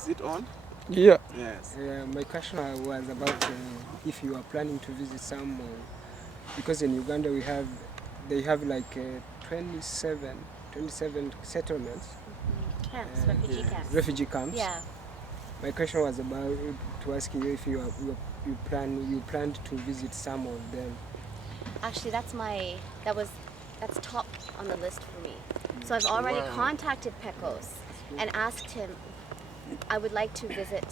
Is it on? Yeah. Yes. My question was about if you are planning to visit some, because in Uganda they have like 27 settlements. Camps, refugee camps. Refugee camps. Yeah. My question was about to ask you if you planned to visit some of them. Actually, that's top on the list for me. So I've already contacted Pecos and asked him. I would like to visit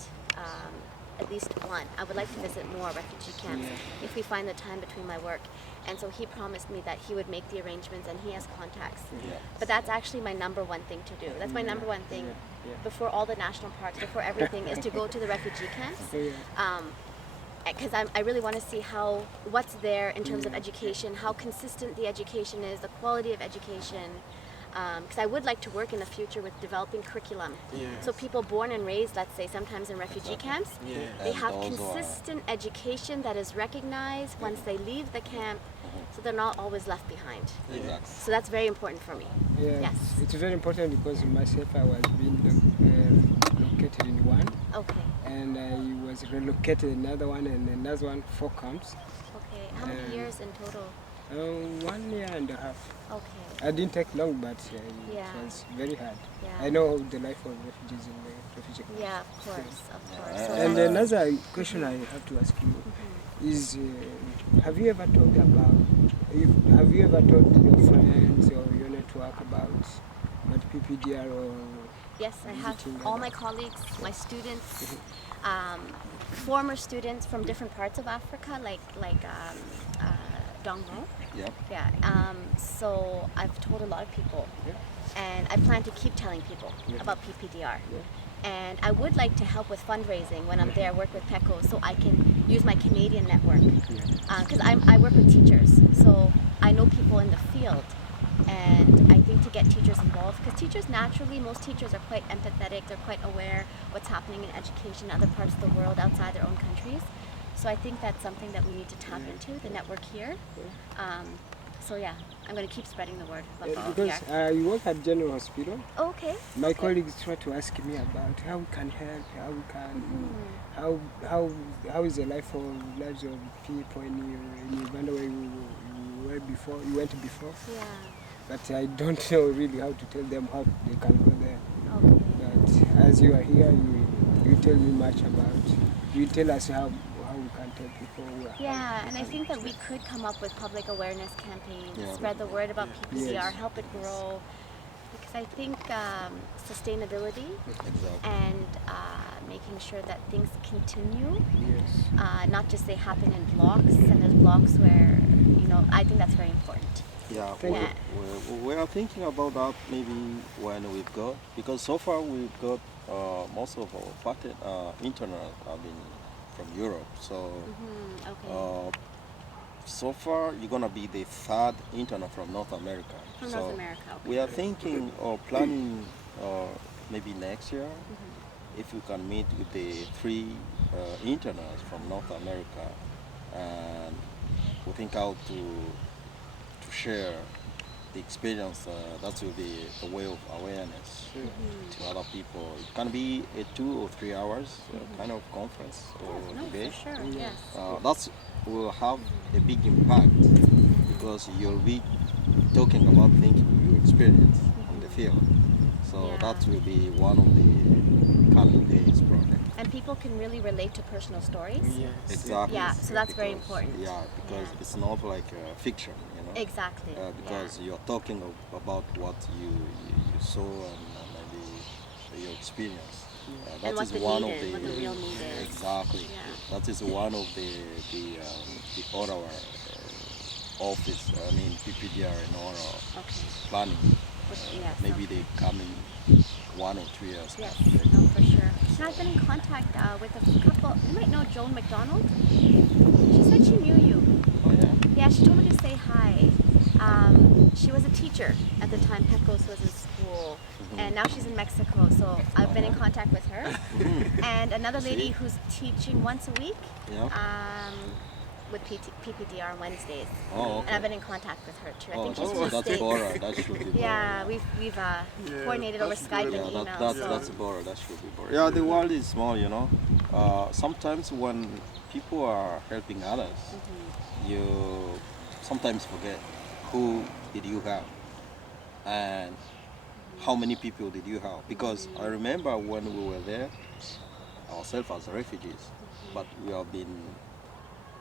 at least one. I would like to visit more refugee camps if we find the time between my work. And so he promised me that he would make the arrangements, and he has contacts. But that's actually my number one thing to do. That's my number one thing before all the national parks, before everything, is to go to the refugee camps. Because I really want to see what's there in terms of education, how consistent the education is, the quality of education. Because I would like to work in the future with developing curriculum. So people born and raised, let's say, sometimes in refugee camps, they have consistent education that is recognized once they leave the camp, so they're not always left behind. So that's very important for me. Yes. It's very important because myself, I was being located in one. Okay. And I was relocated in another one, and another one, 4 camps. Okay. How many years in total? 1 year and a half. Okay. I didn't take long, but it was very hard. I know the life of refugees in the refugee camps. Yeah, of course. So and another question I have to ask you is, have you ever told your friends or your network about PPDR or? Yes, I have all my colleagues, my students, former students from different parts of Africa, like Dongmo. So I've told a lot of people, and I plan to keep telling people about PPDR. And I would like to help with fundraising when I'm there, work with PECO, so I can use my Canadian network. Because I work with teachers, so I know people in the field. And I think to get teachers involved, because teachers naturally, most teachers are quite empathetic, they're quite aware what's happening in education in other parts of the world outside their own countries. So I think that's something that we need to tap into, the network here. So yeah, I'm going to keep spreading the word about because you work at General Hospital. Okay. My colleagues try to ask me about how we can help, how we can, how is the lives of people in Uganda where you went before. Yeah. But I don't know really how to tell them how they can go there. Okay. But as you are here, you tell me much about. You tell us how we can tell people. And I think that we could come up with public awareness campaigns, spread the word about PPDR, help it grow. Because I think sustainability and making sure that things continue, not just they happen in blocks, and there's blocks where, I think that's very important. We are thinking about that maybe when we've got, because so far we've got most of our internals have been from Europe. So so far you're gonna be the 3rd internal from North America. North America. Okay. We are thinking or planning maybe next year if we can meet with the 3 internals from North America, and we think how to share the experience. That will be a way of awareness to other people. It can be a 2 or 3 hours kind of conference or debate. For sure. Yes. That will have a big impact because you'll be talking about things you experience in the field. So that will be one of the coming days project. And people can really relate to personal stories. Yes. Exactly. Yeah, so that's very important. Yeah, because it's not like fiction, Exactly. Because you're talking about what you saw and maybe your experience. That and is one of the what the real need is. Exactly. That is one of the Ottawa office. PPDR in Ottawa planning. Maybe they come in 1 or 2 years. Yes, no, for sure. And I've been in contact with a couple. You might know Joan McDonald. She said she knew you. Oh yeah. Yeah, she told me to say hi. She was a teacher at the time Pecos was in school, and now she's in Mexico, so I've been in contact with her. And another lady who's teaching once a week. with PPDR on Wednesdays. Oh, And I've been in contact with her too. I Oh, think she's from the that's States. Bora. That should be Bora. Yeah, we've coordinated over that's Skype good. and Yeah, email. that's Bora. That should be Bora. Yeah, the world is small, you know. Sometimes when people are helping others, you sometimes forget who did you help and how many people did you help. Because I remember when we were there, ourselves as refugees, but we have been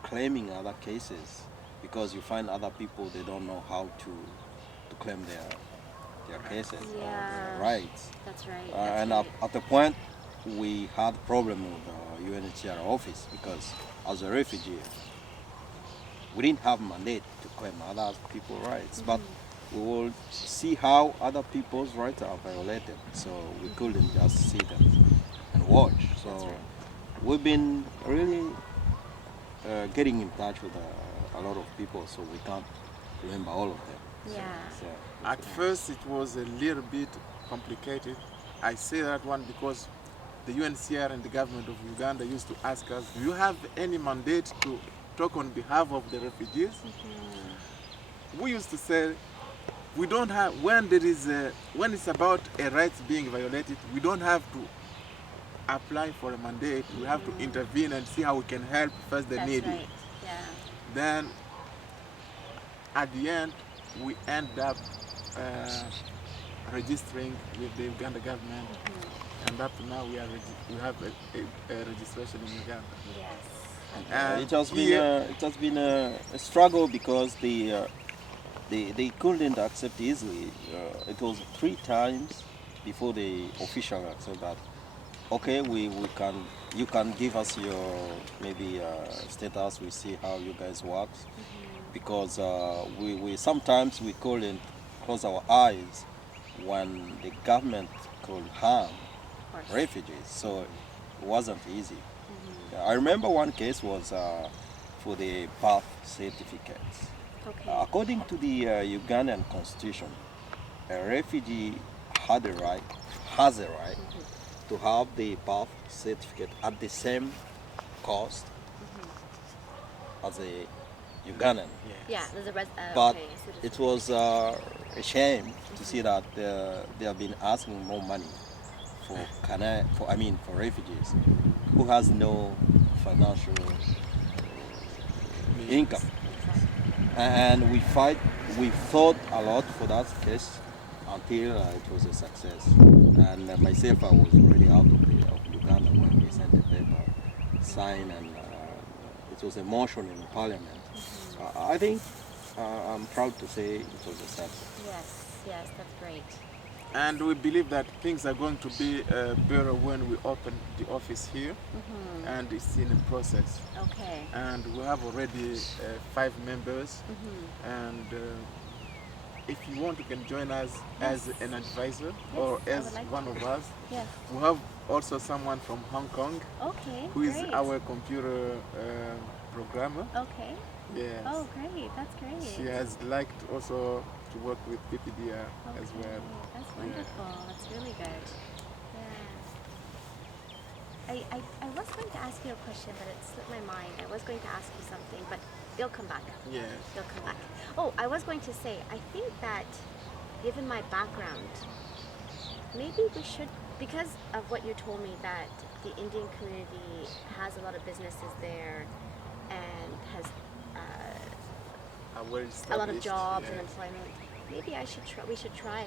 claiming other cases because you find other people, they don't know how to claim their cases or their rights. That's right. And at the point, we had problem with the UNHCR office because as a refugee, we didn't have mandate to claim other people's rights, but we will see how other people's rights are violated, so we couldn't just sit and watch. So we've been really getting in touch with a lot of people, so we can't remember all of them. Yeah. So, At first, it was a little bit complicated. I say that one because the UNHCR and the government of Uganda used to ask us, do you have any mandate to talk on behalf of the refugees? We used to say, we don't have, when it's about a rights being violated, we don't have to apply for a mandate. We have to intervene and see how we can help first the That's needy. right. Yeah. Then at the end, we end up registering with the Uganda government, and up to now we have a registration in Uganda. Yes. And it has been a struggle because they couldn't accept easily. It was 3 times before the official accept that. Okay, you can give us your maybe status. We see how you guys work, because we sometimes we couldn't close our eyes when the government could harm refugees. So it wasn't easy. I remember one case was for the birth certificates. Okay. According to the Ugandan constitution, a refugee has a right to have the birth certificate at the same cost as a Ugandan. Yeah, there's a But okay, citizen. it was a shame to see that they have been asking more money for refugees who has no financial income. And we fought a lot for that case until it was a success. And myself, I was already out of Uganda when they sent the paper, signed, and it was a motion in Parliament. I think I'm proud to say it was a success. Yes, that's great. And we believe that things are going to be better when we open the office here, and it's in the process. Okay. And we have already 5 members, and if you want, you can join us as an advisor or I as would like one to. of us. Yes. We have also someone from Hong Kong Okay. who is great. our computer programmer. Okay. Yes. Oh, great. That's great. She has liked also to work with PPDR as well. That's wonderful. That's really good. Yeah. I was going to ask you a question, but it slipped my mind. I was going to ask you something, but it'll come back. Yes. It'll come back. Oh, I was going to say, I think that given my background, maybe we should, because of what you told me, that the Indian community has a lot of businesses there and has a lot of jobs and employment. Maybe we should try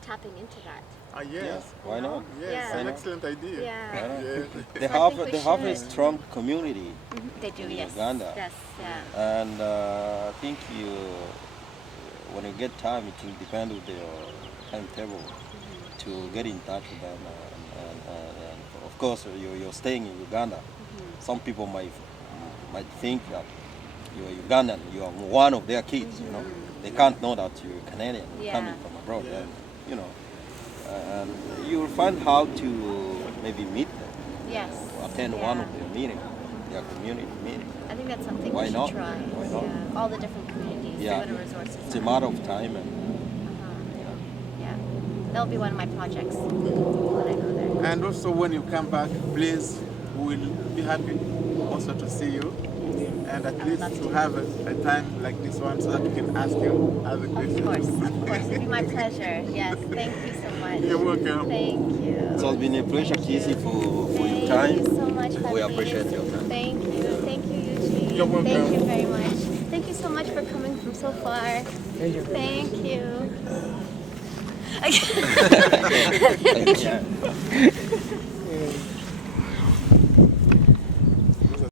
tapping into that. Yes. Why not? Yes, Yeah. an excellent idea. Yeah. They I think we have a should. strong community They do, in yes. Uganda. Yes, yeah. And I think when you get time, it will depend with your timetable to get in touch with them. And of course, you're staying in Uganda. Some people might think that you're Ugandan, you are one of their kids, you know. They can't know that you're Canadian, you're coming from abroad. Yeah. And, you know, and you'll find how to maybe meet them. Yes. Attend one of their meetings, their community meetings. I think that's something Why we should not? try. Why not? Yeah. All the different communities, see what the resources It's a are. matter of time and Yeah. That'll be one of my projects when I go there. And also when you come back, please, we will be happy also to see you. and at least to have a time like this one so that we can ask him other Of questions. course, it'd be my pleasure. Yes, thank you so much. You're welcome. Thank you. So it's been a pleasure, Kizzy, for your Thank time. you so much, We Fabrice. appreciate your time. Thank you, Eugene. You're welcome. Thank you very much. Thank you so much for coming from so far. Thank you. Thank you. Yeah.